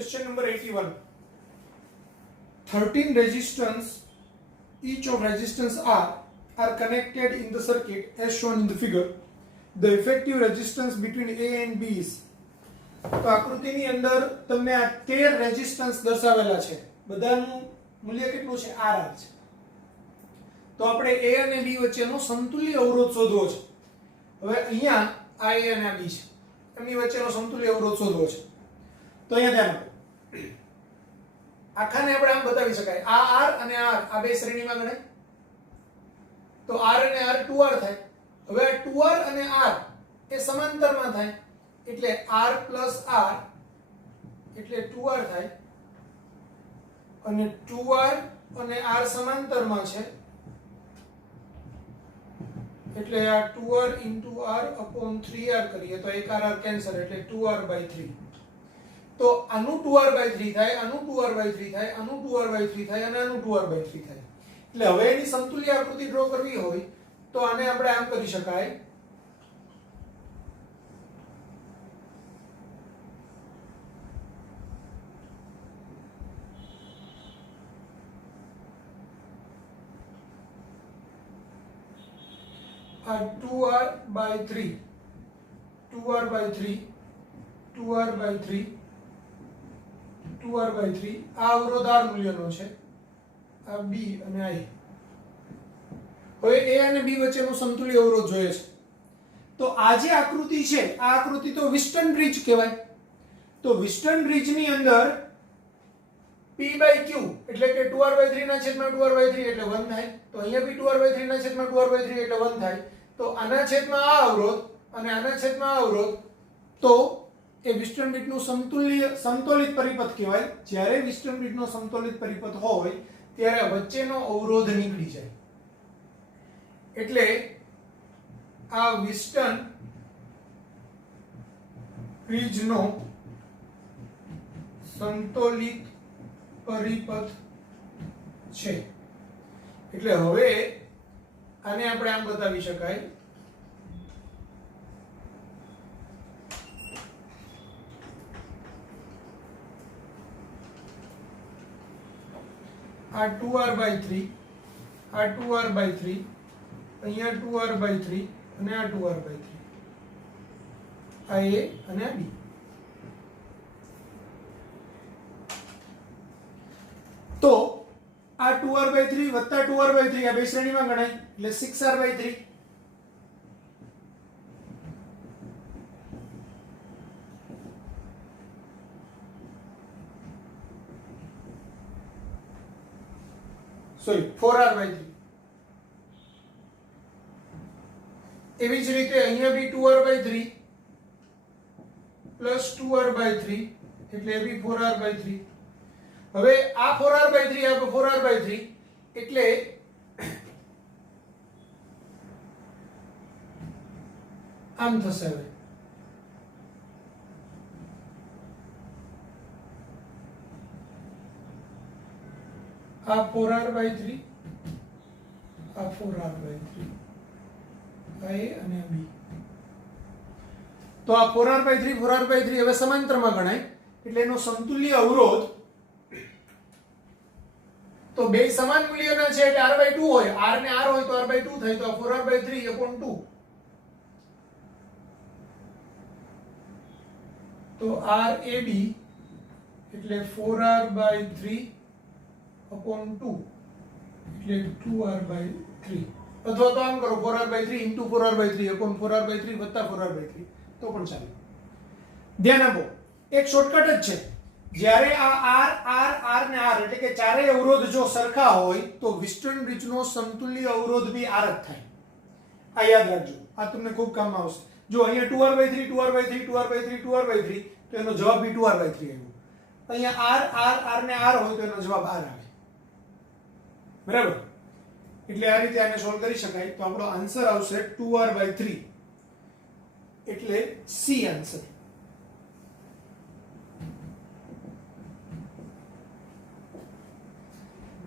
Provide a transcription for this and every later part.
Question number 81. 13 resistors, each of resistance R, are connected in the circuit as shown in the figure. The effective resistance between A and B is. તો આકૃતિની અંદર તમને આ 13 resistance દર્શાવેલા છે. બધાનું મૂલ્ય કેટલું છે? R છે. તો આપણે A અને B વચ્ચેનો સમતુલ્ય અવરોધ શોધવો છે. હવે અહીંયા આ A અને આ B છે. એમની વચ્ચેનો સમતુલ્ય અવરોધ શોધવો છે. તો અહીંયા ધ્યાન આપો. આખાને આપણે આમ બતાવી શકાય. આ R અને R આ બે શ્રેણીમાં ગણાય. તો R અને R 2R થાય. હવે આ 2R અને R એ સમાંતરમાં થાય. એટલે R plus R એટલે 2R થાય. અને 2R અને R સમાંતરમાં છે. એટલે આ 2R into R upon 3R કરીએ તો એક R કેન્સલ એટલે 2R by 3. તો આનું 2R by 3 થાય, આનું 2R by 3 થાય, આનું 2R by 3 થાય અને આનું 2R by 3 થાય. એટલે હવે એની સમતુલ્ય આકૃતિ ડ્રો કરવી હોય તો આને આપણે આમ કરી શકાય. આ 2R by 3, 2R by 3, 2R by 3, 2R by 3 આ અવરોધ R મૂલ્યનો છે. આ B અને I. હવે A અને B વચ્ચેનો સમતુલ્ય અવરોધ જોઈએ છે. તો આ જે આકૃતિ છે આ આકૃતિ તો વિસ્ટન બ્રિજ કહેવાય. તો વિસ્ટન બ્રિજની અંદર P by Q એટલે કે 2R by 3 ના છેદમાં 2R by 3 એટલે 1 થાય. તો અહીંયા બી 2R by 3 ના છેદમાં 2R by 3 એટલે 1 થાય. તો આના છેદમાં આ અવરોધ અને આના છેદમાં આ અવરોધ, તો એ વિસ્ટન બ્રિજનું સમતોલિત પરિપથ કહેવાય. જ્યારે વિસ્ટન બ્રિજનો સમતોલિત પરિપથ હોય ત્યારે વચ્ચેનો અવરોધ નીકળી જાય. એટલે આ વિસ્ટન બ્રિજનો સમતોલિત પરિપથ છે. એટલે હવે આને આપણે આમ બતાવી શકાય. આ 2R by 3, આ 2R by 3, અહીંયા 2R by 3 અને આ 2R by 3. આ A અને આ B. તો આ 2R by 3 વત્તા 2R by 3 આ બે શ્રેણીમાં ગણાય એટલે 6R by 3. Sorry 4R by 3. એવી જ રીતે અહીંયા બી 2R by 3 plus 2R by 3 એટલે એ બી 4R by 3. હવે આ 4R by 3 આ 4R by 3 એટલે આમ થશે. હવે આ 4R by 3 આ 4R by 3 આ A અને B. તો આ 4R by 3 4R by 3 હવે સમાંતરમાં ગણાય. એટલે એનો સમતુલ્ય અવરોધ તો બે સમાન મૂલ્યના છે એટલે R by 2 હોય. R ને R હોય તો R by 2 થાય. તો 4R by 3 upon 2. તો RAB એટલે 4R by 3 upon 2 એટલે 2R by 3. અથવા તો આમ કરો 4R by 3 into 4R by 3 upon 4R by 3 વત્તા 4R by 3 તો પણ ચાલે. ધ્યાન આપો, એક શોર્ટકટ જ છે. જ્યારે આ R R R ને R એટલે કે ચારેય અવરોધ જો સરખા હોય તો વિસ્ટન બ્રિજનો સમતુલ્ય અવરોધ બી R જ થાય. આ યાદ રાખજો, આ તમને ખૂબ કામ આવશે. જો અહીંયા 2R by 3 2R by 3 2R by 3 2R by 3 તો એનો જવાબ બી 2R by 3 આવ્યો. અહીંયા R R R ને R હોય તો એનો જવાબ R આવે. બરાબર? એટલે આ રીતે આને સોલ્વ કરી શકાય. તો આપણો આન્સર આવશે 2R by 3 એટલે C આન્સર.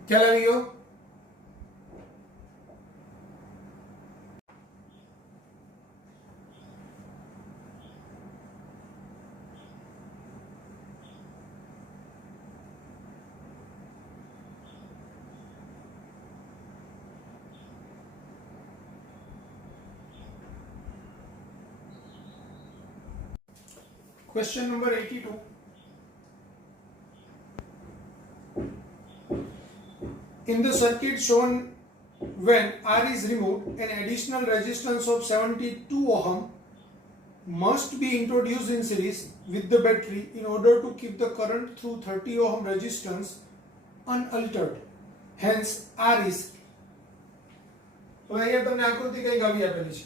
ખ્યાલ આવી ગયો? Question number 82. In the circuit shown, when R is removed, an additional resistance of 72 ohm must be introduced in series with the battery in order to keep the current through 30 ohm resistance unaltered. Hence, R is. હવે અહીંયા તમને આકૃતિ કંઈક આવી આપેલી છે.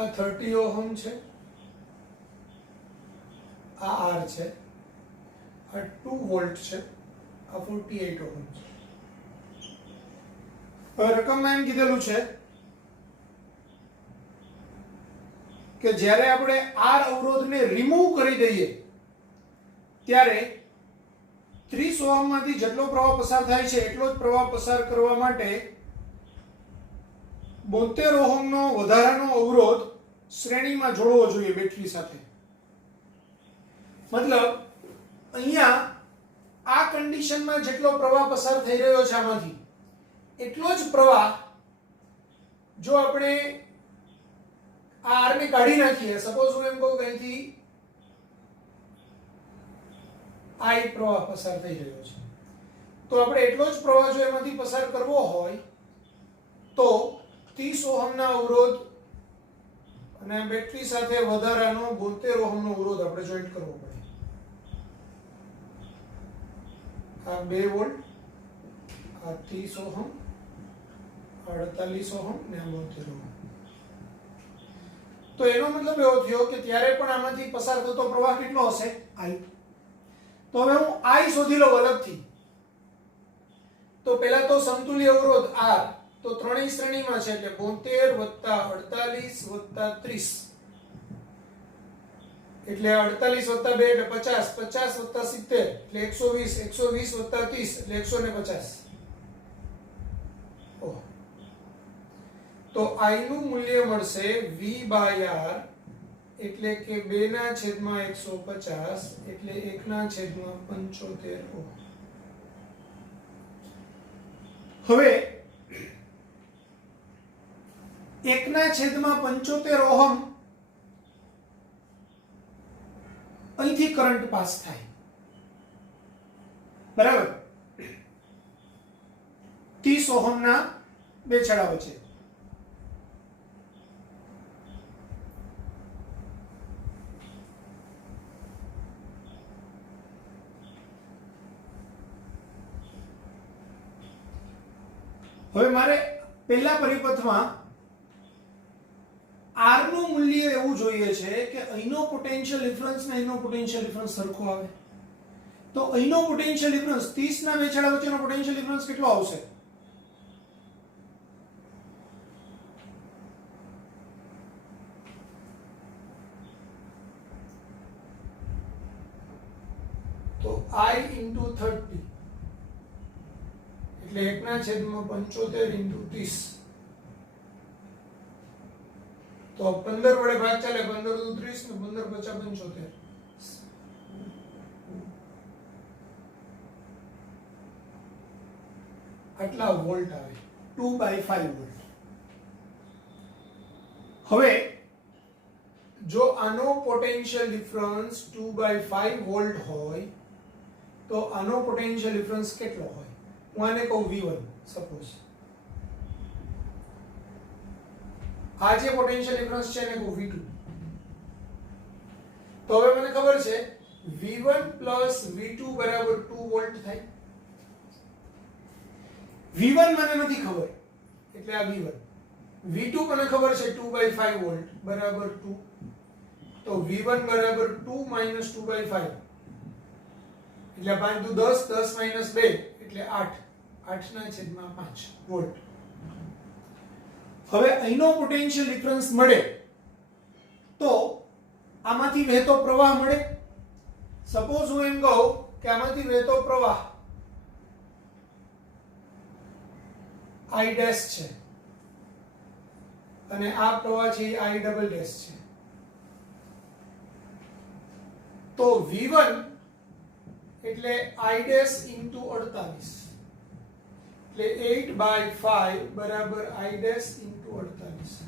આ 30 ohm છે, આ R છે, આ 2 વોલ્ટ છે, આ 48 ઓહમ છે. હવે રકમમાં એમ કીધેલું છે કે જ્યારે આપણે R અવરોધને રિમૂવ કરી દઈએ ત્યારે 30 ઓહમમાંથી જેટલો પ્રવાહ પસાર થાય છે એટલો જ પ્રવાહ પસાર કરવા માટે 72 ઓહમનો વધારાનો અવરોધ શ્રેણીમાં જોડવો જોઈએ બેટરી સાથે. મતલબ અહીંયા આ કન્ડિશનમાં જેટલો પ્રવાહ પસાર થઈ રહ્યો છે આમાંથી એટલો જ પ્રવાહ જો આપણે આ R ને કાઢી નાખીએ, સપોઝ હું એમ કહું કે અહીંથી આ એક પ્રવાહ પસાર થઈ રહ્યો છે, તો આપણે એટલો જ પ્રવાહ જો એમાંથી પસાર કરવો હોય તો 30 ઓહમના અવરોધ અને બેટરી સાથે વધારાનો 72 ઓહમનો અવરોધ આપણે જોઈન્ટ કરવો પડે. આ 2 વોલ્ટ, આ 30 ઓહમ, 48 ઓહમ ને 72 ઓહમ. તો એનો મતલબ એવો થયો કે ત્યારે પણ આમાંથી પસાર થતો પ્રવાહ કેટલો હશે? I. તો હવે હું I શોધી લઉં અલગથી. તો પહેલા તો સમતુલ્ય અવરોધ R તો ત્રણેય શ્રેણીમાં છે એટલે 72 + 48 + 30 એટલે 48 + 2 એટલે 50, 50 + 70 એટલે 120, 120 + 30 એટલે 150. તો I નું મૂલ્ય મળશે V/R એટલે કે 2/150 એટલે 1/75 ઓહમ. હવે 1/75 ઓહમ અહીંથી કરંટ પાસ થાય, બરાબર? 30 ઓહમના બે છેડા વચ્ચે. હવે મારે પહેલા પરિપથમાં R નું મૂલ્ય એવું જોઈએ છે કે અહીંનો પોટેન્શિયલ ડિફરન્સ ને અહીંનો પોટેન્શિયલ ડિફરન્સ સરખો આવે. તો અહીંનો પોટેન્શિયલ ડિફરન્સ 30 ના બે છેડા વચ્ચેનો પોટેન્શિયલ ડિફરન્સ કેટલો આવશે? તો I × 30 એટલે 1/75 × 30 તો 15 વડે ભાગ ચાલે, 15 × 30 ને 15 × 50 75. આટલા વોલ્ટ આવે, 2/5 વોલ્ટ. હવે જો આનો પોટેન્શિયલ ડિફરન્સ 2/5 વોલ્ટ હોય તો આનો પોટેન્શિયલ ડિફરન્સ કેટલો હોય? હું આને કહું V1 સપોઝ. આ જે પોટેન્શિયલ ડિફરન્સ છે એને કહું V2. તો હવે મને ખબર છે V1 + V2 = 2 વોલ્ટ થાય. V1 મને નથી ખબર એટલે આ V1. V2 મને ખબર છે 2/5 વોલ્ટ બરાબર 2. તો V1 = 2 - 2/5 એટલે 5 × 10, 10 - 2 એટલે 8, 8/5 વોલ્ટ. હવે અહીંનો પોટેન્શિયલ ડિફરન્સ મળે તો આમાંથી વહેતો પ્રવાહ મળે. સપોઝ હું એમ કહું કે આમાંથી વહેતો પ્રવાહ I' છે અને આ પ્રવાહ છે I" છે. તો V1 એટલે I ડેશ ઇન્ટુ 48 એટલે 8/5 બરાબર I ડેશ ઇન્ટુ 48.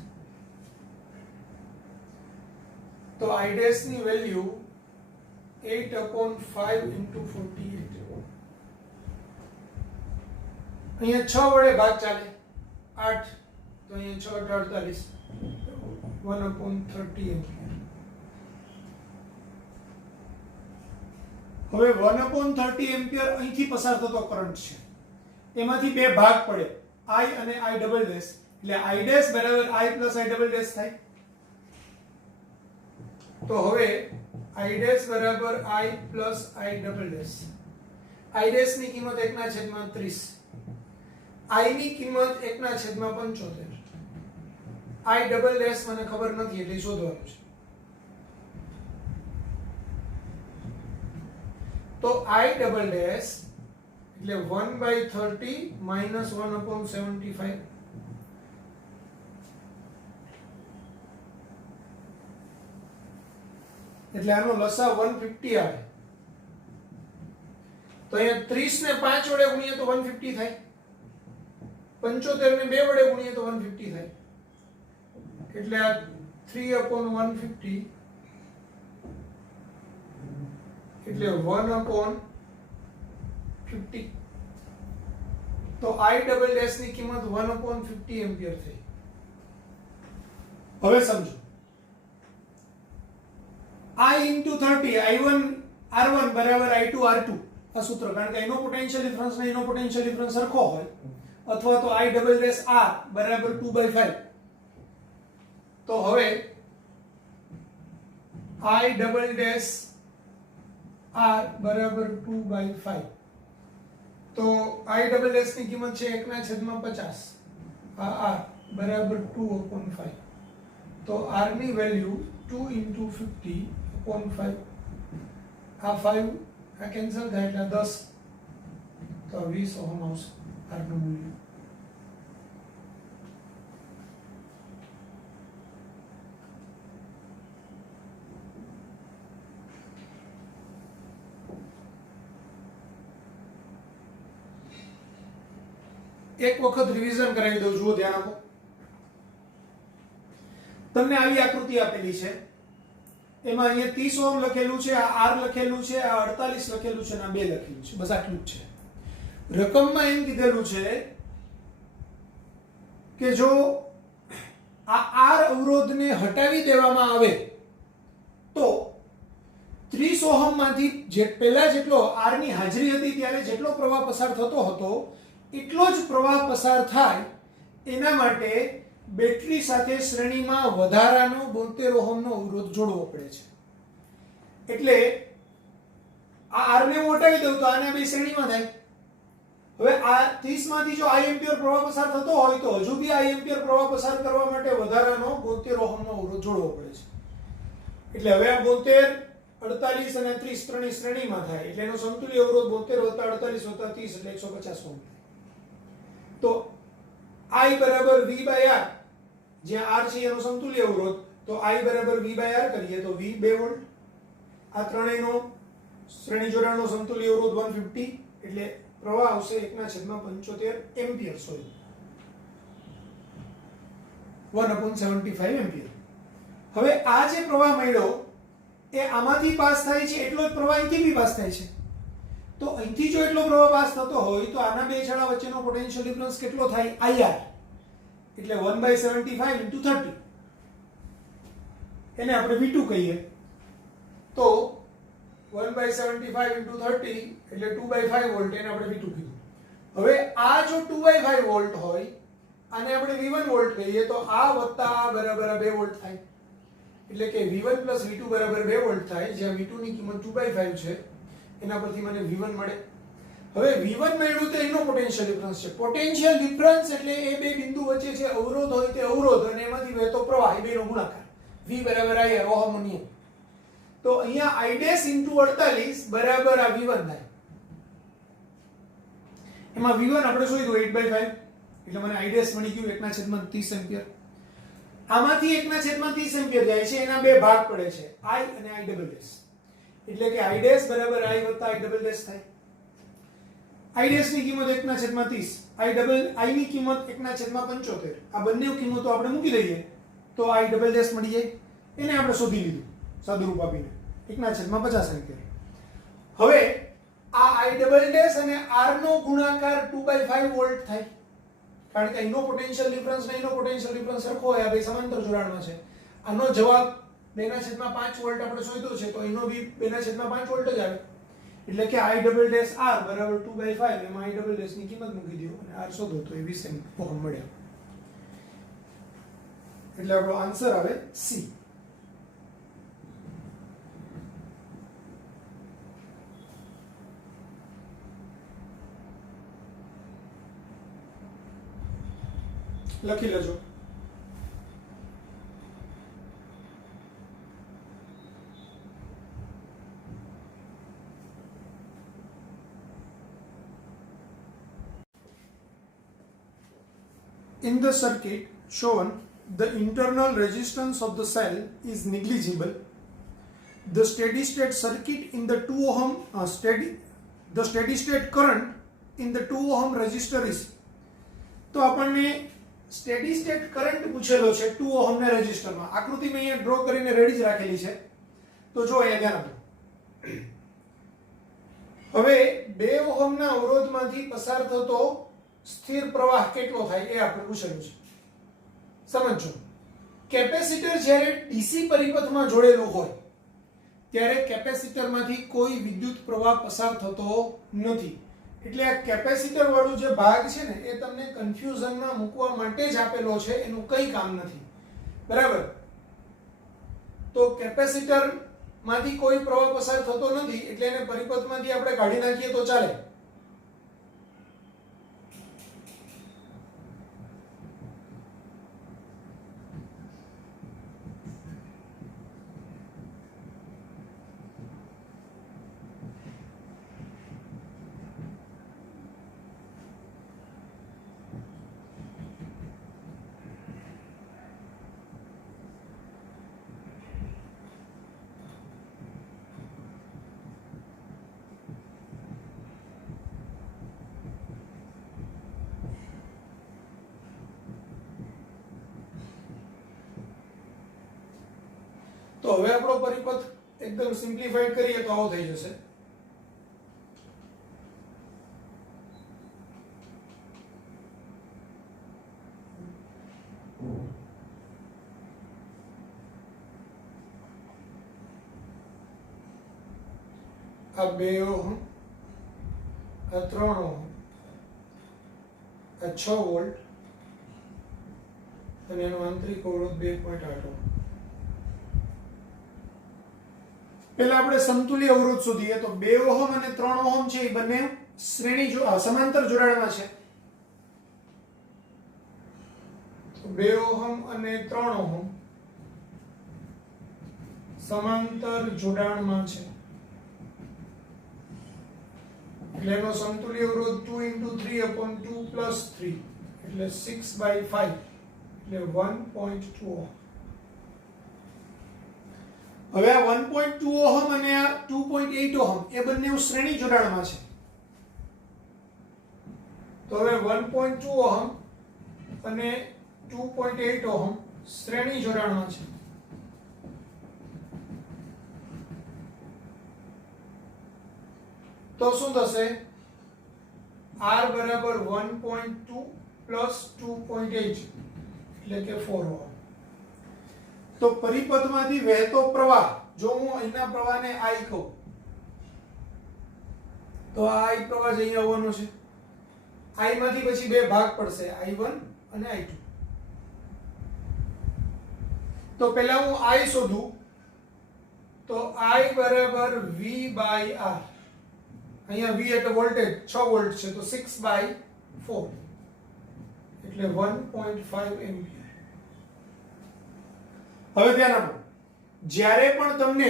તો I ડેશ ની વેલ્યુ 8/5 ઇન્ટુ 48. અહીંયા 6 વડે ભાગ ચાલે 8 તો અહીંયા 6 48 1/30 એમ્પિયર. હવે 1/30 એમ્પિયર અહીંથી પસાર થતો કરંટ છે, એમાંથી બે ભાગ પડે I અને I ડબલ ડેશ, એટલે I ડેશ બરાબર I plus I double dash થાય. તો હવે I ડેશ બરાબર I plus I double dash. I dash ની કિંમત 1/30, I ની કિંમત 1/75. I ડબલ ડેશ મને ખબર નથી એટલે શોધવાનું છે. તો I ડબલ ડેશ એટલે 1/30 માઇનસ 1/75. એટલે આનો લસા 150 આવે. તો અહીંયા 30 ને 5 વડે ગુણીએ તો 150 થાય, 75 ને 2 વડે ગુણીએ તો 150 થાય. એટલે આ 3/150 એટલે 1/50. તો I ડબલ ડેશ ની કિંમત 1/50 એમ્પિયર થઈ. હવે સમજો I into 30 I1 R1 બરાબર I2 R2 આ સૂત્ર, કારણ કે એનો પોટેન્શિયલ ડિફરન્સ ને એનો પોટેન્શિયલ ડિફરન્સ સરખો હોય, અથવા તો I ડબલ ડેશ R બરાબર 2/5. તો હવે I ડબલ ડેશ R બરાબર 2/5. તો I ડબલ ડેશ ની કિંમત છે 1/50. આ R બરાબર 2/5. તો R ની વેલ્યુ 2 into 50/5. આ 5 આ કેન્સલ થાય એટલે 10. તો 20 ઓહમ આવશે R નું મૂલ્ય. એક વખત રિવિઝન કરાવી દઉં, જુઓ ધ્યાન આપો. તમને આવી આકૃતિ આપેલી છે, એમાં અહીંયા 30 ઓહમ લખેલું છે, આ R લખેલું છે, આ 48 લખેલું છે, અને આ 2 લખેલું છે. બસ આટલું જ છે. રકમમાં એમ કીધેલું છે કે જો આ R અવરોધને હટાવી દેવામાં આવે તો 30 ઓહમ માંથી જે પહેલા જેટલો R ની હાજરી હતી ત્યારે જેટલો પ્રવાહ પસાર થતો હતો એટલો જ પ્રવાહ પસાર થાય, એના માટે બેટરી સાથે શ્રેણીમાં વધારાનો 72 ઓહમનો અવરોધ જોડવો પડે છે. એટલે આ R ને હું હટાવી દઉં તો આને બે શ્રેણીમાં થાય. હવે આ 30 માંથી જો I એમ્પિયર પ્રવાહ પસાર થતો હોય તો હજુ બી I એમ્પિયર પ્રવાહ પસાર કરવા માટે વધારાનો 72 ઓહમનો અવરોધ જોડવો પડે છે. એટલે હવે આ 72 48 અને 30 ત્રણેય શ્રેણીમાં થાય, એટલે એનો સમતુલ્ય અવરોધ 72 + 48 + 30 એટલે 150 ઓહમ. તો I બરાબર V/R, જ્યાં R છે એનો સમતુલ્ય અવરોધ, તો I બરાબર V/R કરીએ તો V 2 વોલ્ટ. આ ત્રણેયનો શ્રેણી જોડાણનો સમતુલ્ય અવરોધ 150 એટલે પ્રવાહ આવશે 1/75 એમ્પિયર, સોરી 1/75 એમ્પિયર. હવે આ જે પ્રવાહ મળ્યો એ આમાંથી પાસ થાય છે, એટલો જ પ્રવાહ અહીંથી બી પાસ થાય છે. તો અહીંથી જો એટલો પ્રવાહ પાસ થતો હોય તો આના બે છેડા વચ્ચેનો પોટેન્શિયલ ડિફરન્સ કેટલો થાય? IR, એટલે 1/75 × 30, એને આપણે V2 કહીએ. તો 1/75 × 30 એટલે 2/5 વોલ્ટ, એને આપણે V2 કીધું. હવે આ જો 2/5 વોલ્ટ હોય, આને આપણે V1 વોલ્ટ કહીએ, તો આ વત્તા આ બરાબર 2 વોલ્ટ થાય. એટલે કે V1 + V2 બરાબર 2 વોલ્ટ થાય, જ્યાં V2 ની કિંમત 2/5 છે, એના પરથી મને V1 મળે. હવે V1 મળ્યું તો એનો પોટેન્શિયલ ડિફરન્સ છે. પોટેન્શિયલ ડિફરન્સ એટલે એ બે બિંદુ વચ્ચે જે અવરોધ હોય તે અવરોધ અને એમાંથી વહેતો પ્રવાહ, એ બેનો ગુણાકાર. V બરાબર IR, ઓહમનો નિયમ. તો અહીંયા I ડેશ × 48 બરાબર આ V1 થાય. એમાં V1 આપણે શોધ્યું 8/5, એટલે મને I ડેશ મળી ગયું 1/30 એમ્પિયર. આમાંથી 1/30 એમ્પિયર જાય છે, એના બે ભાગ પડે છે, I અને I ડબલ ડેશ. એટલે કે i ડેશ બરાબર i વત્તા i ડબલ ડેશ થાય. i ડેશ ની કિંમત 1/30, i ની કિંમત 1/75. આ બંને કિંમતો આપણે મૂકી દઈએ તો i ડબલ ડેશ મળી જાય. એને આપણે શોધી લીધું સાદુરૂપ આપીને 1/50. હવે આ i ડબલ ડેશ અને r નો ગુણાકાર 2/5 વોલ્ટ થાય, કારણ કે અહીંનો પોટેન્શિયલ ડિફરન્સ ને અહીંનો પોટેન્શિયલ ડિફરન્સ સરખો હોય. આ બે સમાંતર જોડાણમાં છે. આનો જવાબ 2/5 વોલ્ટ આપણે શોધ્યો છે, તો એનો બી 2/5 વોલ્ટ જ આવે. એટલે કે i ડબલ ડેશ r બરાબર 2/5, એમાં i ડબલ ડેશ ની કિંમત મૂકી દો અને r શોધો તો એ 20 ઓહમ મળ્યા. એટલે આપણો આન્સર આવે C. લખી લેજો. In the circuit shown, the internal resistance of the cell is negligible. The steady state circuit in the 2 ohm the steady state current in the 2 ohm resistor is. તો આપણને steady state current પૂછેલો છે 2 ohm ના રેઝિસ્ટરમાં. આકૃતિ મેં અહીંયા draw કરીને ready જ રાખેલી છે, તો જો અહીંયા ધ્યાન આપો. હવે 2 ઓહમના અવરોધમાંથી પસાર થતો સ્થિર પ્રવાહ કેટલો થાય એ આપણે પૂછેલું છે. સમજો, કેપેસિટર જ્યારે ડીસી પરિપથમાં જોડેલું હોય ત્યારે કેપેસિટરમાંથી કોઈ વિદ્યુત પ્રવાહ પસાર થતો નથી. એટલે આ કેપેસિટર વાળું જે ભાગ છે ને એ તમને કન્ફ્યુઝનમાં મૂકવા માટે જ આપેલો છે, એનું કંઈ કામ નથી. બરાબર? તો કેપેસિટર માંથી કોઈ પ્રવાહ પસાર થતો નથી એટલે એને પરિપથમાંથી આપણે કાઢી નાખીએ તો ચાલે. તો હવે આપણો પરિપથ એકદમ સિમ્પ્લિફાઈડ કરીએ તો આવો થઈ જશે. આ 2 ઓહમ, આ 3 ઓહમ, આ 6 વોલ્ટ અને એનો આંતરિક અવરોધ 2.8 ઓહમ. પહેલા આપણે સમતુલ્ય અવરોધ શોધીએ તો 2 ઓહમ અને 3 ઓહમ છે એ બંને સમાંતર જોડાણમાં છે. તો 2 ઓહમ અને 3 ઓહમ સમાંતર જોડાણમાં છે. એટલે એનો સમતુલ્ય અવરોધ 2 × 3/2 + 3 એટલે 6/5 એટલે 1.2 ઓહમ. હવે આ 1.2 ઓહમ અને આ 2.8 ઓહમ એ બંને શ્રેણી જોડાણમાં છે. તો હવે 1.2 ઓહમ અને 2.8 ઓહમ શ્રેણી જોડાણમાં છે. તો શું થશે? R બરાબર 1.2 + 2.8 એટલે કે 4 ઓહમ. તો પરિપથમાંથી વહેતો પ્રવાહ, જો હું અહીંના પ્રવાહને I કહું તો આ I પ્રવાહ જ અહીંયા આવવાનો છે. I માંથી પછી બે ભાગ પડશે, I1 અને I2. તો પહેલા હું I શોધું તો I બરાબર V/R. અહીંયા V એટલે વોલ્ટેજ 6 વોલ્ટ છે તો 6/4 એટલે 1.5 એમ્પિયર. હવે ધ્યાન આપો, જ્યારે પણ તમને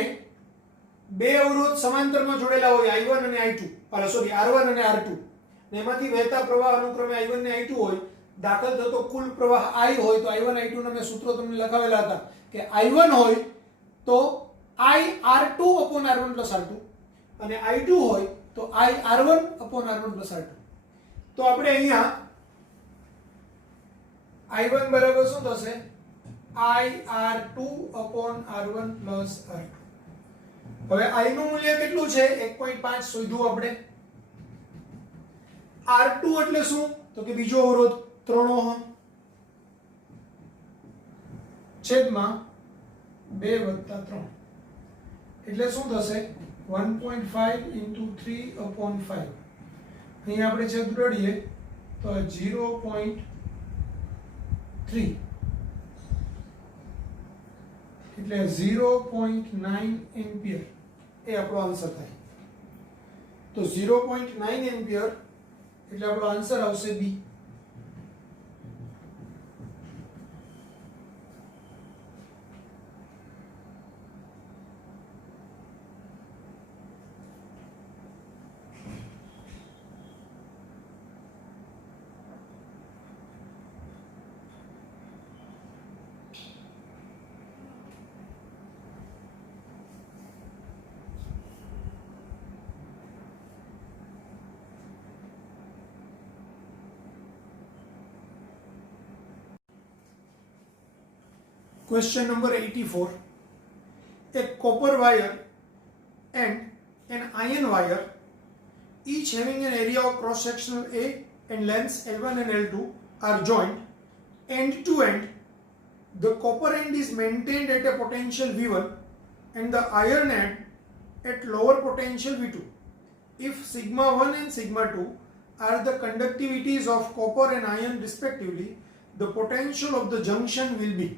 બે અવરોધ સમાંતરમાં જોડેલા હોય I1 અને I2, R1 અને R2, ને એમાંથી વહેતા પ્રવાહ અનુક્રમે I1 ને I2 હોય, દાખલ થતો કુલ પ્રવાહ I હોય તો I1 I2 ના મેં સૂત્રો તમને લખાવેલા હતા કે I1 હોય તો I R2 upon R1 plus R2 અને I2 હોય તો I R1 upon R1 plus R2. તો આપણે અહીંયા I1 બરાબર શું થશે? I R2 upon R1 plus R2. હવે I નું મૂલ્ય કેટલું છે? 1.5 શોધ્યું આપણે. R2 એટલે શું? તો કે બીજો અવરોધ 3 ઓહમ છેદમાં 2 + 3 એટલે શું થશે? 1.5 into 3 upon 5. અહીં આપણે છેદ ઉડાડીએ તો 0.3 એટલે 0.9 એમ્પિયર એ આપણો આન્સર થાય. તો 0.9 એમ્પિયર એટલે આપણો આન્સર આવશે બી. Question number 84. A copper wire and an iron wire, each having an area of cross sectional A and lengths L1 and L2, are joined end to end. The copper end is maintained at a potential V1 and the iron end at lower potential V2. If sigma 1 and sigma 2 are the conductivities of copper and iron respectively, the potential of the junction will be.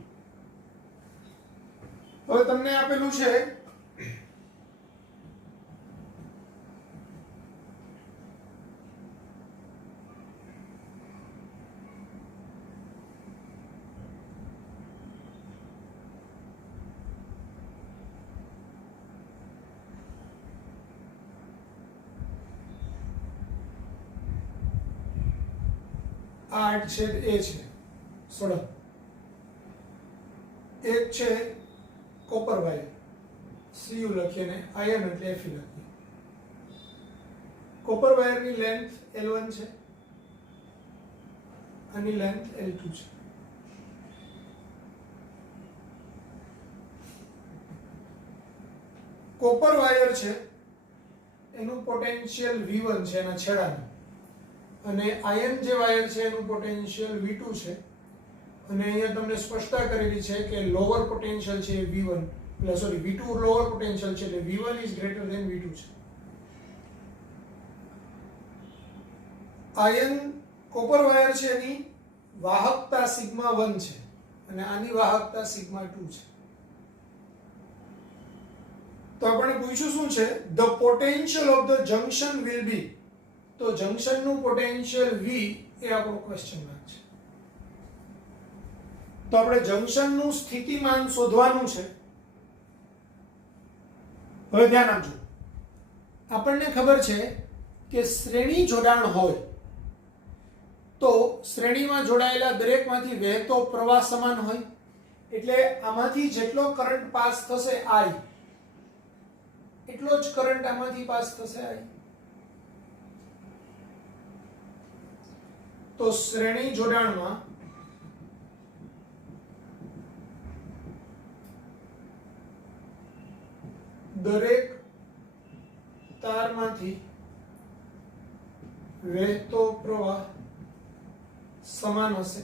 હવે તમને આપેલું છે આ 8/a છે 16. એક છે copper wire CU લખીએ ને આયર્ન એટલે Fe લખીએ. કોપર વાયરની લેન્થ L1 છે, આની લેન્થ L2 છે. કોપર વાયર છે એનું પોટેન્શિયલ V1 છે એના છેડાનું, અને આયર્ન જે વાયર છે એનું પોટેન્શિયલ V2 છે. અને અહીંયા તમને સ્પષ્ટતા કરેલી છે કે લોઅર પોટેન્શિયલ છે V1 sorry V2 lower potential છે એટલે V1 is greater than V2 છે. આયર્ન કોપર વાયર છે એની વાહકતા સિગ્મા 1 છે અને આની વાહકતા સિગ્મા 2 છે. તો આપણે પૂછ્યું શું છે? The potential of the junction will be. તો જંક્શનનું પોટેન્શિયલ V એ આપણો ક્વેશ્ચન માર્ક છે. તો આપણે જંક્શનનું સ્થિતિમાન શોધવાનું છે. હવે ધ્યાન આપજો, આપણને ખબર છે કે શ્રેણી જોડાણ હોય તો શ્રેણીમાં જોડાયેલા દરેકમાંથી વહેતો પ્રવાહ સમાન હોય, એટલે આમાંથી જેટલો કરંટ પાસ થશે I એટલો જ કરંટ આમાંથી પાસ થશે I. તો શ્રેણી જોડાણમાં દરેક તારમાંથી વહેતો પ્રવાહ સમાન હશે.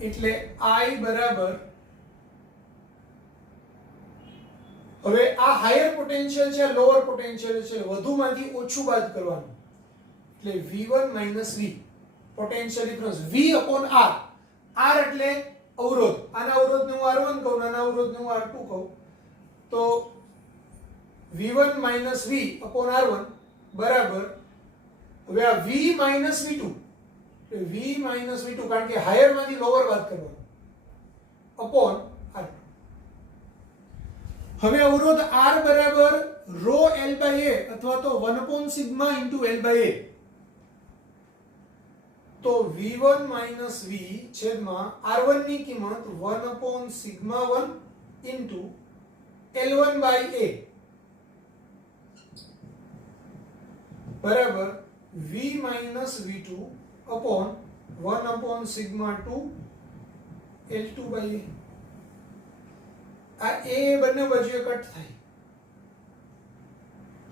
એટલે I બરાબર, હવે આ હાયર પોટેન્શિયલ છે, લોઅર પોટેન્શિયલ છે, વધુમાંથી ઓછું બાદ કરવાનું એટલે V1 - V potential difference V upon R. R એટલે અવરોધ, આના અવરોધને હું R1 કહું, આના અવરોધને હું R2 કહું. તો V1 - V upon R1 બરાબર, હવે આ V - V2 V - V2 કારણ કે હાયર માંથી લોઅર બાદ કરવાનું upon R2. હવે અવરોધ R બરાબર rho L/A અથવા તો 1 upon sigma into L/A. તો v1 માઇનસ v છેદમાં r1 ની કિંમત 1 upon sigma 1 into l1 by a બરાબર v minus v2 upon 1 upon sigma 2 l2 by a. આ a બંને બાજુએ કટ થાય,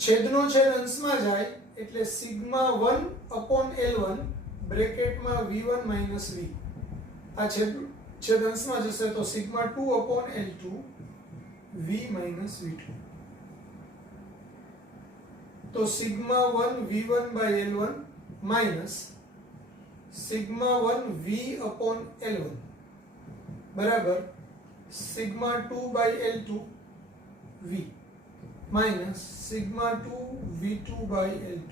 છેદનો છેદ અંશમાં જાય એટલે sigma 1 upon l1 બ્રેકેટમાં v1 minus v, આ છેદ અંશમાં જશે તો sigma 2 upon l2 v minus v2. तो sigma 1 v1 by l1 minus sigma 1 v upon l1 बराबर sigma 2 by l2 v minus sigma 2 v2 by l2.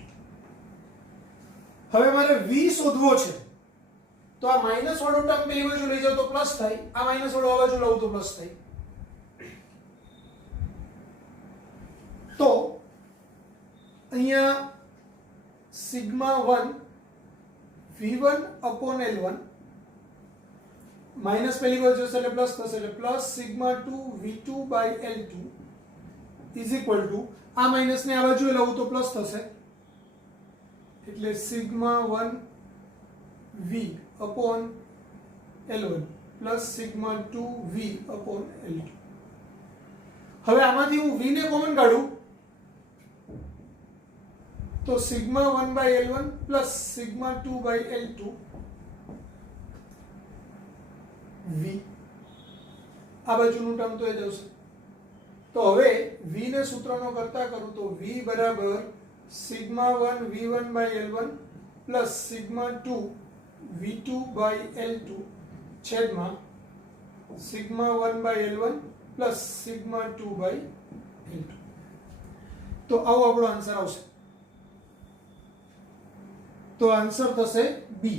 હવે મારે v શોધવો છે તો આ માઈનસ વાળો ટર્મ પેલી બાજુ લઈ જાવ તો પ્લસ થાય, આ માઈનસ વાળો આ બાજુ લાવું તો પ્લસ થાય. તો અહીંયા sigma 1 v1 upon l1 minus પહેલી બાજુ જશે એટલે પ્લસ થશે એટલે plus sigma 2 v2 by l2 is equal to આ માઈનસ ને આ બાજુએ લાવું તો પ્લસ થશે એટલે sigma 1 v upon l1 plus sigma 2 v upon l2. હવે આમાંથી હું v ને કોમન કાઢું तो sigma 1 by l1 plus sigma 2 by l2 v આ બાજુનું ટર્મ તો એ જ આવશે. તો હવે v ને સૂત્રનો કરતા કરું તો v બરાબર sigma 1 v1 by l1 plus sigma 2 v2 by l2 છેદમાં sigma 1 by l1 plus sigma 2 by l2. તો આવો આપણો આન્સર આવશે. तो आंसर થશે B.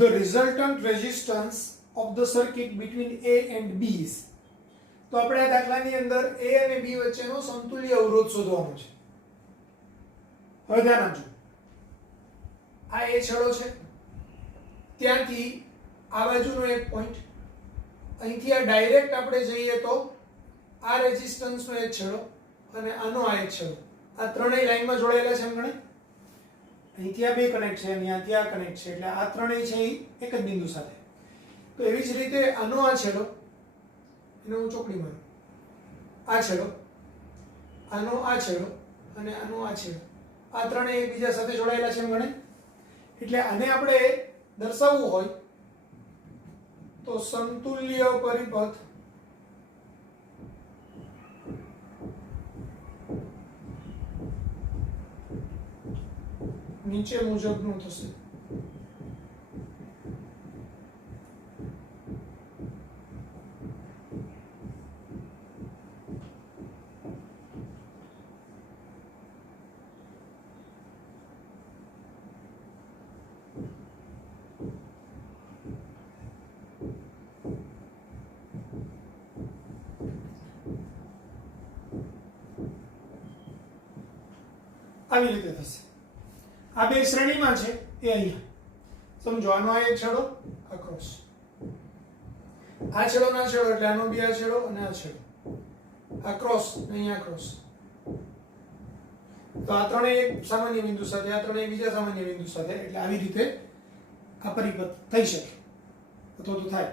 The resultant resistance of the circuit between A and B is. તો આપણે આ દાખલાની અંદર A અને B વચ્ચેનો સમતુલ્ય અવરોધ શોધવાનો છે. હવે ધ્યાન આપજો, આ A છેડો છે, ત્યાંથી આ બાજુનો એક પોઈન્ટ, અહીંથી આ ડાયરેક્ટ આપણે જઈએ તો આ રેઝિસ્ટન્સનો એક છેડો અને આનો આ એક છેડો, આ ત્રણેય લાઈનમાં જોડાયેલા છે. એમ ગણે અહીંથી આ બે કનેક્ટ છે અને અહીંથી આ કનેક્ટ છે એટલે આ ત્રણેય છે એક જ બિંદુ સાથે. તો એવી જ રીતે આનો આ છેડો, એને હું ચોકડી મારું, આ છેડો, આનો આ છેડો અને આનો આ છેડો, આ ત્રણેય એકબીજા સાથે જોડાયેલા છે. એમ ગણે એટલે આને આપણે દર્શાવવું હોય તો સમતુલ્ય પરિપથ નીચે મુજબનું થશે. આવી રીતે થશે. આ બે શ્રેણીમાં છે એ અહીંયા સમજો, આનો આ એક છેડો, આ ક્રોસ, આ છેડો ના છેડો એટલે આનો બી આ છેડો અને આ છેડો, આ ક્રોસ અહીંયા ક્રોસ. તો આ ત્રણેય એક સામાન્ય બિંદુ સાથે, આ ત્રણેય બીજા સામાન્ય બિંદુ સાથે, એટલે આવી રીતે આ પરિપથ થઈ શકે અથવા તો થાય.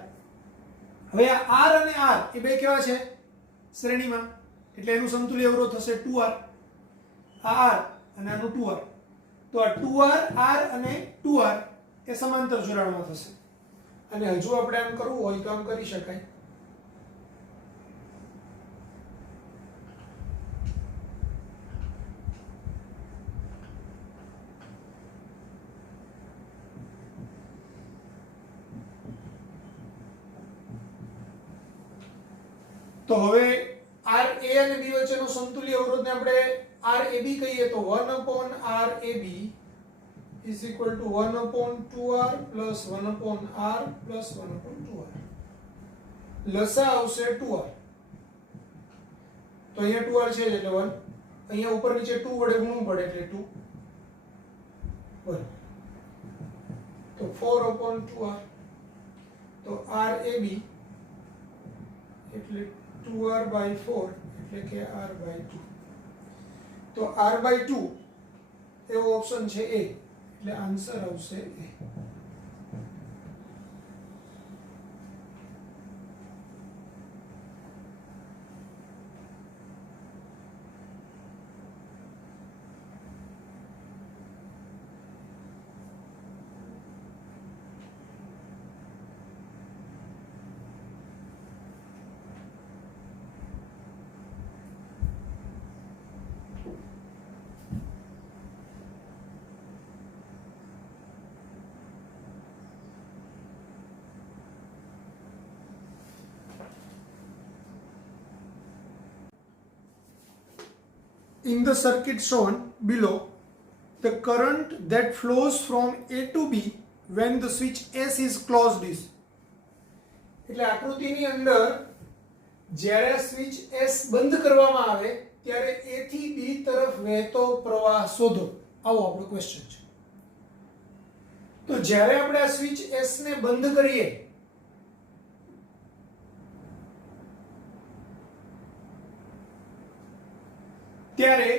હવે આ r અને r એ બે કેવા છે શ્રેણીમાં, એટલે એનું સમતુલ્ય અવરોધ થશે 2r. આ r અને આનું 2r. તો આ 2r r અને 2r એ સમાંતર જોડાણમાં થશે. અને હજુ આપણે આમ કરવું હોય તો આમ કરી શકાય. તો હવે RA અને B વચ્ચેનો સમતુલ્ય અવરોધને આપણે RAB કહીએ તો 1/RAB is equal to 1/2R plus 1/R plus 1/2R. લસા આવશે 2R. તો અહીંયા 2R છે એટલે 1. અહીંયા ઉપર નીચે 2 વડે ગુણવું પડે એટલે 2 1. તો 4/2R. તો RAB એટલે 2R/4 એટલે કે R/2. તો R/2 એવો ઓપ્શન છે A, એટલે આન્સર આવશે A. In the circuit shown below, the current that flows from A to B when the switch S is closed is. એટલે આકૃતિની અંદર જ્યારે સ્વિચ S બંધ કરવામાં આવે ત્યારે A થી B તરફ વહેતો પ્રવાહ શોધો, આવો આપણો ક્વેશ્ચન છે. તો જ્યારે આપણે આ સ્વિચ S ને બંધ કરીએ ત્યારે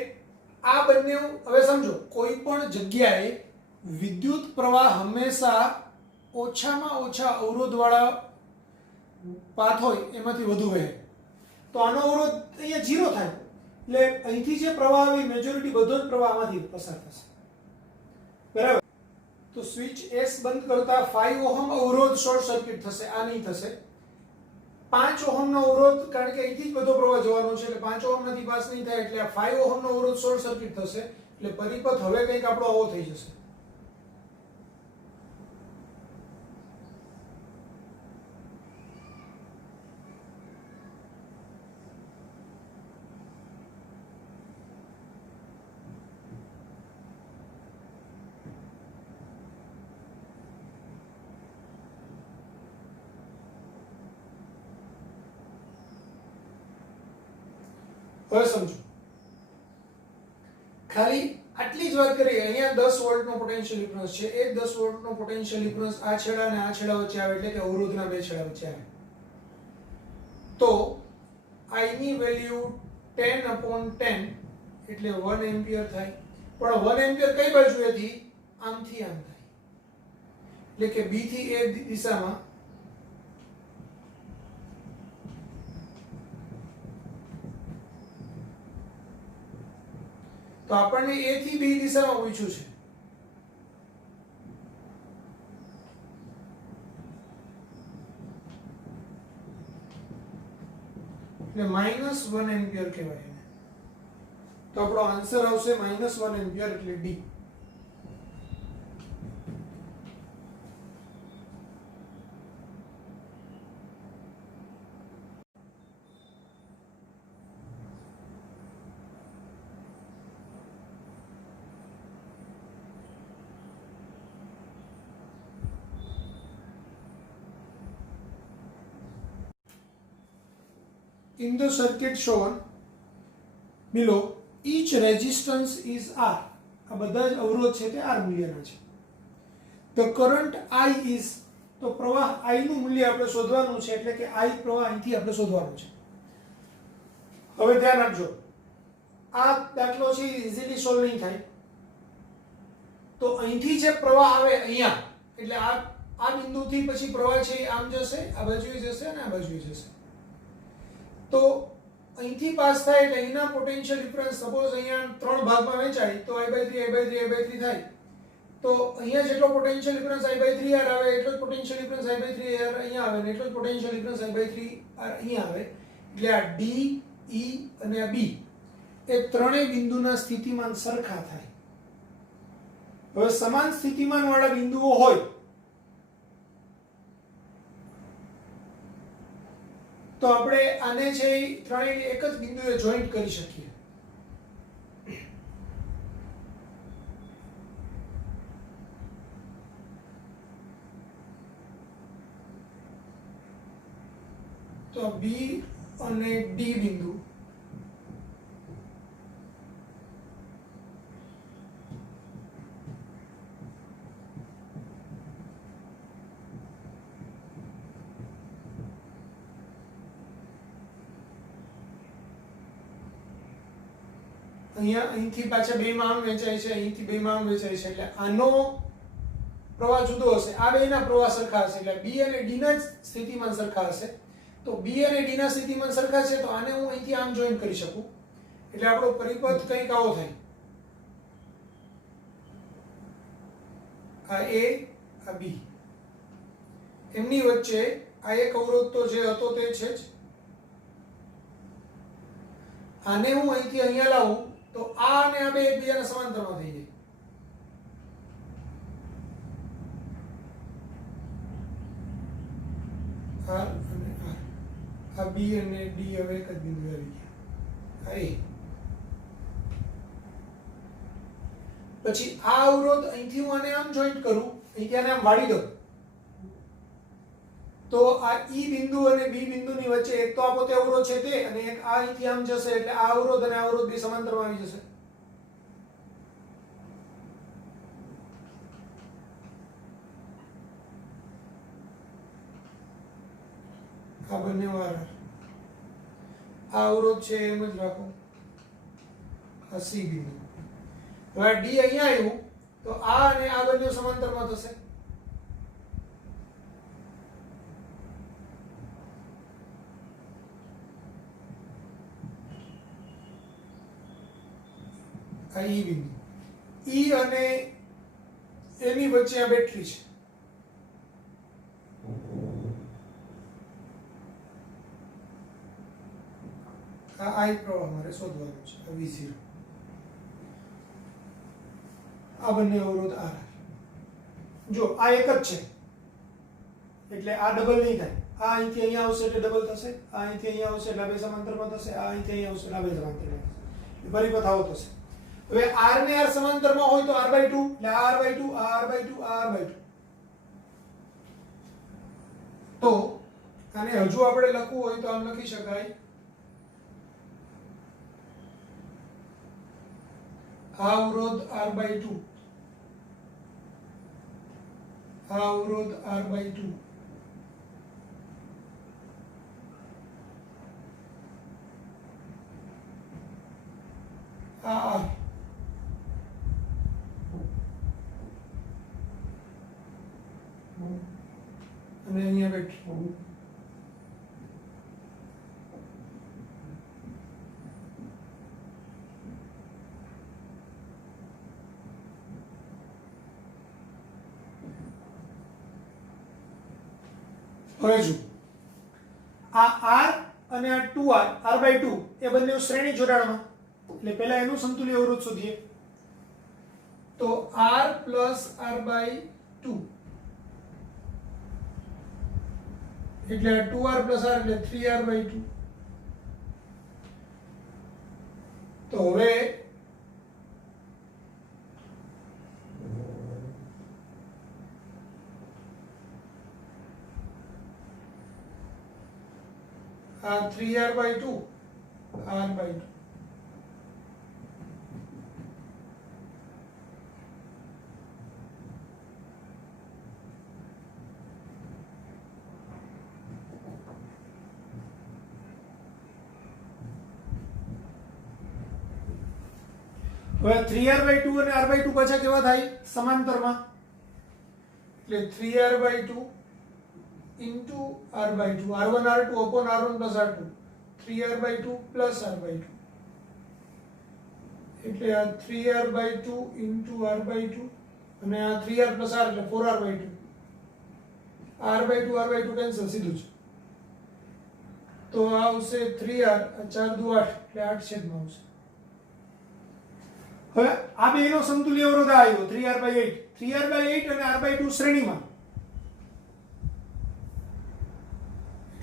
આ બંને, હવે સમજો, કોઈ પણ જગ્યાએ વિદ્યુત પ્રવાહ હંમેશા ઓછામાં ઓછા અવરોધવાળા પાથ હોય એમાંથી વધુ વહે. તો આનો અવરોધ અહીંયા 0 થાય એટલે અહીંથી જે પ્રવાહ આવે મેજોરિટી બધો જ પ્રવાહ આમાંથી પસાર થશે, બરાબર. તો સ્વિચ S બંધ કરતા 5 ઓહમ અવરોધ શોર્ટ સર્કિટ થશે, આ નહીં થશે. 5 ઓહમનો અવરોધ, કારણ કે અહીંથી જ બધો પ્રવાહ જવાનો છે એટલે 5 ઓહમમાંથી પાસ નહીં થાય એટલે આ 5 ઓહમનો અવરોધ શોર્ટ સર્કિટ થશે એટલે પરિપથ હવે કંઈક આપણો આવો થઈ જશે. હવે સમજો, ખાલી આટલી જ વાત કરીએ. અહીંયા 10 વોલ્ટનો પોટેન્શિયલ ડિફરન્સ છે. એ 10 વોલ્ટનો પોટેન્શિયલ ડિફરન્સ આ છેડા અને આ છેડા વચ્ચે આવે એટલે કે અવરોધના બે છેડા વચ્ચે આવે. તો I ની વેલ્યુ 10/10 એટલે 1 એમ્પિયર થાય. પણ 1 એમ્પિયર કઈ બાજુએથી? આમથી આમ થાય, એટલે કે B થી A દિશામાં. તો આપણને A થી B દિશામાં પૂછ્યું છે. એટલે -1 એમ્પિયર કહેવાય એને. તો આપણો આન્સર આવશે -1 એમ્પિયર એટલે D. In the circuit shown below, each resistance is R. આ બધા જ અવરોધ છે તે R મૂલ્યના છે. The current I is, તો પ્રવાહ I નું મૂલ્ય આપણે શોધવાનું છે, એટલે કે I પ્રવાહ અહીંથી આપણે શોધવાનું છે. હવે ધ્યાન આપજો, આ દાખલો છે ઇઝીલી સોલ્વ નહીં થાય. તો અહીંથી જે પ્રવાહ આવે અહીંયા, એટલે આ બિંદુથી પછી પ્રવાહ છે આમ જશે, આ બાજુએ જશે અને આ બાજુએ જશે. તો અહીંથી પાસ થાય એટલે અહીંના પોટેન્શિયલ ડિફરન્સ, સપોઝ અહીંયા 3 ભાગમાં વહેંચાય તો I/3 I/3 I/3 થાય. તો અહીંયા જેટલો પોટેન્શિયલ ડિફરન્સ I/3R આવે એટલો જ પોટેન્શિયલ ડિફરન્સ I/3R અહીંયા આવે ને એટલો જ પોટેન્શિયલ ડિફરન્સ I/3R અહીંયા આવે. એટલે આ D, E અને આ B એ ત્રણેય બિંદુના સ્થિતિમાન સરખા થાય. હવે સમાન સ્થિતિમાન વાળા બિંદુઓ હોય તો આપણે આને છે એ ત્રણેય એક જ બિંદુએ જોઈન્ટ કરી શકીએ. તો બી અને ડી બિંદુ અહીંથી પાછા બેમાં આમ વેચાય છે, અહીંથી બેમાં આમ વેચાય છે, એટલે આનો પ્રવાહ જુદો હશે, આ બેના પ્રવાહ સરખા હશે, એટલે બી અને ડી ના સ્થિતિમાન સરખા હશે. તો બી અને ડી ના સ્થિતિમાન સરખા છે તો આને હું અહીંથી આમ જોઈન કરી શકું, એટલે આપણો પરિપથ કંઈક આવો થાય. આ એ, આ બી, એમની વચ્ચે આ એક અવરોધ તો જે હતો તે છે જ. આને હું અહીંથી અહીંયા લાવું તો આ અને આ બે એકબીજાના સમાંતરમાં થઈ જાય. આર અને આર, આ બી અને ડી હવે એક જ બિંદુ આવી ગયા. આ એ. પછી આ અવરોધ અહીંથી હું આને આમ જોઈન્ટ કરું, અહીંથી આને આમ વાળી દઉં, તો આ ઈ બિંદુ અને બી બિંદુની વચ્ચે એક તો આ પોતે અવરોધ છે તે, અને એક આ અહીંથી આમ જશે, એટલે આ અવરોધ અને આ અવરોધ બે સમાંતરમાં આવી જશે. આ બંને વાળા આ અવરોધ છે એમ જ રાખો. આ સી બિંદુ, હવે ડી અહીંયા આવ્યું તો આ અને આ બંને સમાંતરમાં થશે. આ ઈ બિંદુ, ઈ અને એની વચ્ચે આ બેટરી છે. આ આઈ પ્રવાહ મારે શોધવાનો છે, આ V0. આ બંને અવરોધ આર. જો આ એક જ છે એટલે આ ડબલ નહીં થાય. આ અહીંથી અહીંયા આવશે એટલે ડબલ થશે, આ અહીંથી અહીંયા આવશે એટલે આ બે સમાંતરમાં થશે, આ અહીંથી અહીંયા આવશે એટલે આ બે સમાંતરમાં થશે. પરિપથ આવો થશે. હવે r ને r સમાંતરમાં હોય તો r/2, એટલે આ r/2, આ r/2, આ r/2. તો આને હજુ આપણે લખવું હોય તો આમ લખી શકાય, આ અવરોધ r/2, આ અવરોધ r/2, આ r, અને અહીંયા બેટરી. હવે જો આ r અને આ 2r, r/2 એ બંને શ્રેણી જોડાણમાં, એટલે પહેલા એનું સમતુલ્ય અવરોધ શોધીએ. તો r plus r/2 એટલે 2r plus r એટલે 3r/2. તો હવે આ 3r/2, r/2. હવે 3r/2 અને r/2 પાછા કેવા થાય? સમાંતરમાં. એટલે 3r/2 into r/2, r1 r2 upon r1 plus r2, 3r/2 plus r/2. એટલે આ 3r/2 into r/2 અને આ 3r plus r એટલે 4r/2. r/2 r/2 કેન્સલ સીધું જ. તો આ આવશે 3r, 4 દુ 8 એટલે 8 છેદમાં આવશે. હવે આ બેનો સમતુલ્ય અવરોધ આવ્યો 3r/8, 3r/8 અને r/2 શ્રેણીમાં,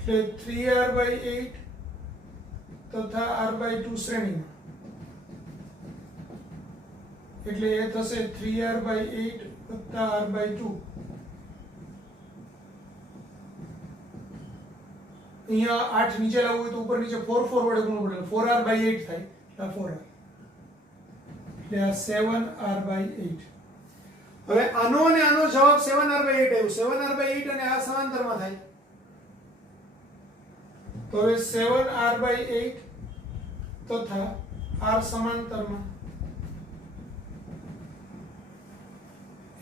એટલે 3r/8 તથા r/2 શ્રેણીમાં, એટલે એ થશે 3r/8 વત્તા r/2. અહીંયા 8 નીચે લાવવું હોય તો ઉપર નીચે 4 4 વડે ગુણવું પડે, 4r/8 થાય, એટલે 4r, એટલે આ 7r/8. હવે આનો અને આનો જવાબ 7r/8 આવ્યો. 7r/8 અને આ સમાંતરમાં થાય, તો હવે 7r/8 તથા r સમાંતરમાં,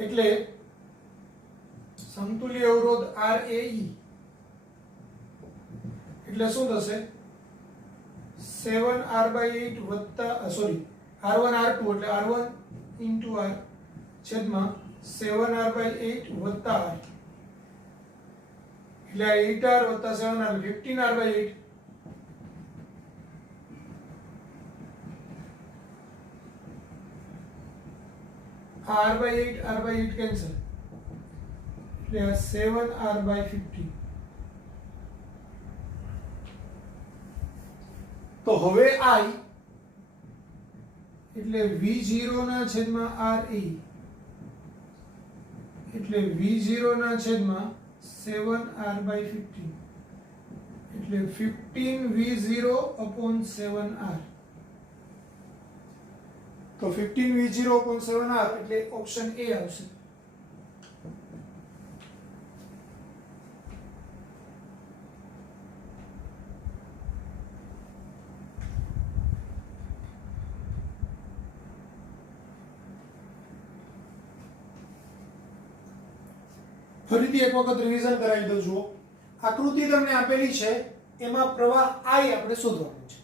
એટલે સમતુલ્ય અવરોધ RAE એટલે શું થશે? 7r/8 વત્તા R1 R2 એટલે R1 * R છેદમાં 7r/8 વત્તા R, એટલે 8r વત્તા 7r 15r/8. r/8 કેન્સલ, એટલે 7r/15. તો હવે I એટલે V0 ના છેદમાં RE એટલે V0 ના છેદમાં 7r/15 એટલે 15V0/7r. તો 15V0/7r એટલે ઓપ્શન A આવશે. ફરીથી એક વખત રિવિઝન કરાવી દઉં. જુઓ, આકૃતિ તમને આપેલી છે, એમાં પ્રવાહ I આપણે શોધવાનો છે.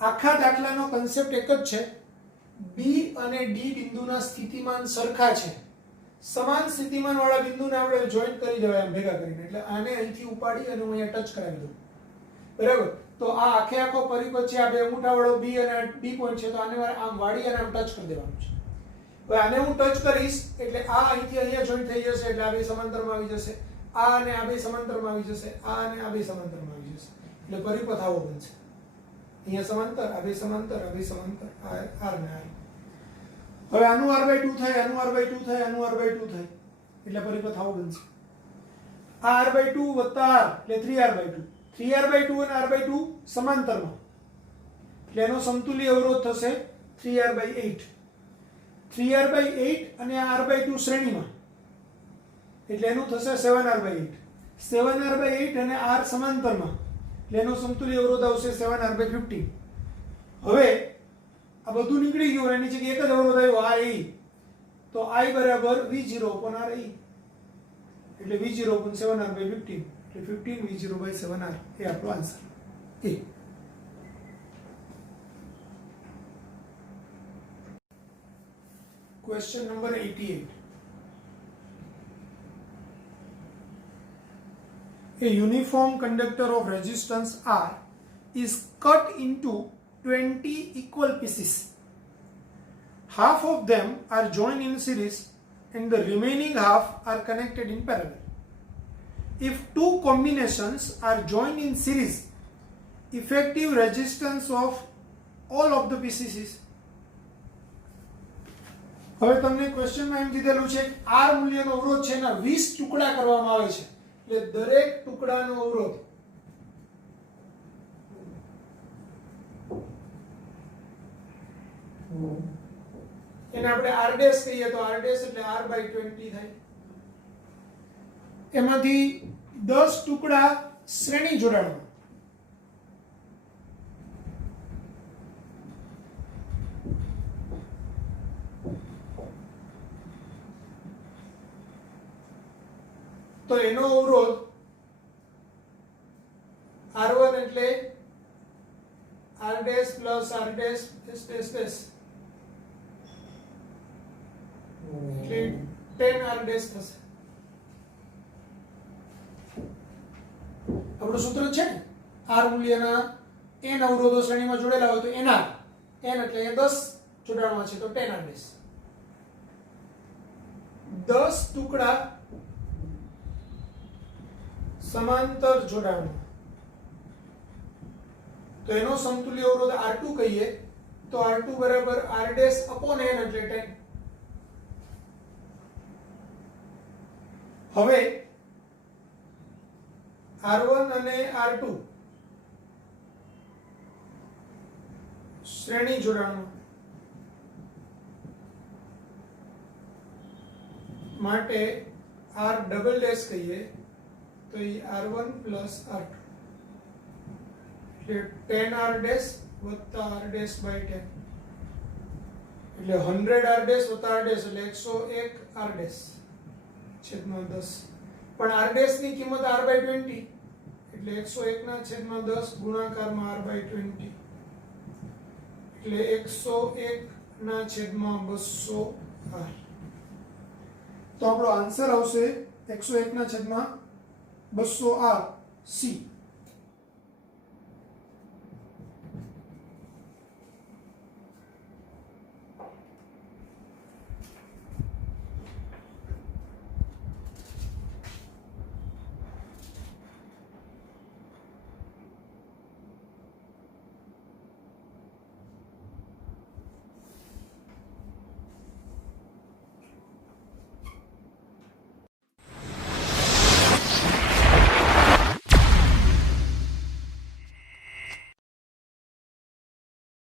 આખા દાખલાનો કન્સેપ્ટ એક જ છે. B અને D બિંદુના સ્થિતિમાન સરખા છે. સમાન સ્થિતિમાન વાળા બિંદુને આપણે જોઈન્ટ કરી દેવાય આમ ભેગા કરીને. એટલે આને અહીંથી ઉપાડી અને હું અહીંયા ટચ કરાવી દઉં. બરાબર? તો આ આખે આખો પરિપથ છે, આ બે અંગૂઠા વાળો B અને B પોઈન્ટ છે, તો આને આમ વાળી અને આમ ટચ કરી દેવાનું છે. હવે આને હું ટચ કરીશ એટલે આ અહીંથી અહીંયા જોઈન્ટ થઈ જશે, એટલે આ બે સમાંતરમાં આવી જશે. આ અને આ બે સમાંતરમાં આવી જશે, આ અને આ બે સમાંતરમાં આવી જશે, એટલે પરિપથ આવો બનશે. અહીંયા સમાંતર, આ બે સમાંતર, આ બે સમાંતર, આ r ને r. હવે આનું r/2 થાય, આનું r/2 થાય, આનું r/2 થાય, એટલે પરિપથ આવો બનશે. આ r/2 વત્તા r એટલે 3r/2. 3r/2 અને r/2 સમાંતરમાં, એટલે એનો સમતુલ્ય અવરોધ થશે 3r/8. 3r/8 અને આ r/2 શ્રેણીમાં, એટલે એનું થશે 7r/8. 7r/8 અને r સમાંતરમાં, એટલે એનો સમતુલ્ય અવરોધ આવશે 7r/15. હવે આ બધું નીકળી ગયું, એની જગ્યાએ એક જ અવરોધ આવ્યો, RE. તો I બરાબર V0/RE, એટલે V0/7r/15, એટલે 15V0/7r એ આપણો answer. A Question number 88. A uniform conductor of resistance R is cut into 20 equal pieces. Half of them are joined in series and the remaining half are connected in parallel. If two combinations are joined in series, effective resistance of all of the pieces is. હવે તમને ક્વેશ્ચનમાં એમ કીધેલું છે R મૂલ્યનો અવરોધ છે એના 20 ટુકડા કરવામાં આવે છે, એટલે દરેક ટુકડાનો અવરોધ એને આપણે R' કહીએ તો R' એટલે R/20 થાય. એમાંથી 10 ટુકડા શ્રેણી જોડાણમાં, તો એનો અવરોધ R1 એટલે R' plus R' dash dash એટલે 10R' થશે. આપણું સૂત્ર છે ને, R મૂલ્યના n અવરોધો શ્રેણીમાં જોડેલા હોય તો nr, n એટલે 10 જોડાણમાં છે તો 10R'. 10 ટુકડા સમાંતર જોડાણમાં, તો એનો સમતુલ્ય અવરોધ R2 કહીએ તો R2 બરાબર R ડેશ અપોન n એટલે 10. હવે R1 અને R2 શ્રેણી જોડાણમાં માટે R ડબલ ડેશ કહીએ તો એ R1 પ્લસ R2 એટલે 10R ડેશ વત્તા R ડેશ બાય 10 એટલે 100R ડેશ વત્તા R ડેશ એટલે 101R ડેશ છેદમાં 10. પણ R ડેશ ની કિંમત R બાય 20 એટલે 101 ના છેદમાં 10 ગુણાકારમાં R બાય 20 એટલે 101 ના છેદમાં 200R. તો આપણો આન્સર આવશે 101 ના છેદમાં 200R C.